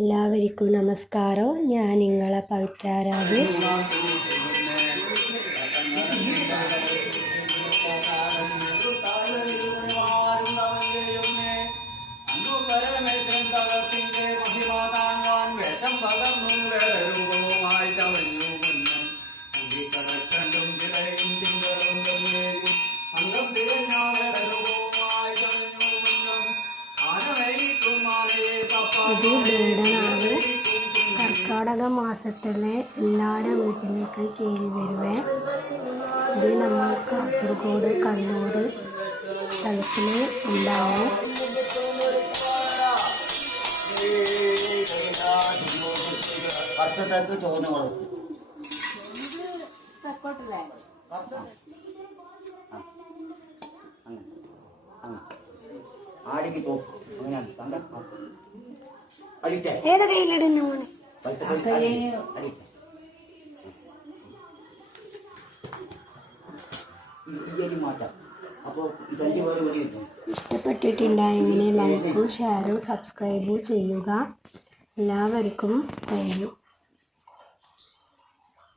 എല്ലാവർക്കും നമസ്കാരം. ഞാൻ നിങ്ങളെ പവിത്ര രാജേഷ്. ഇത് ബേഡനാണ്. കർക്കിടക മാസത്തിലെ എല്ലാവരുടെ വീട്ടിലേക്ക് കയറി വരുവേ. ഇത് നമ്മൾ കാസർഗോഡ് കണ്ണൂർ സ്ഥലത്തിൽ ഉണ്ടാവും. ഏതാ കയ്യിലിടുന്ന മോനെ? ഇഷ്ടപ്പെട്ടിട്ടുണ്ടെങ്കിൽ ലൈക്കും ഷെയറും സബ്സ്ക്രൈബും ചെയ്യുക. എല്ലാവർക്കും താങ്ക് യു.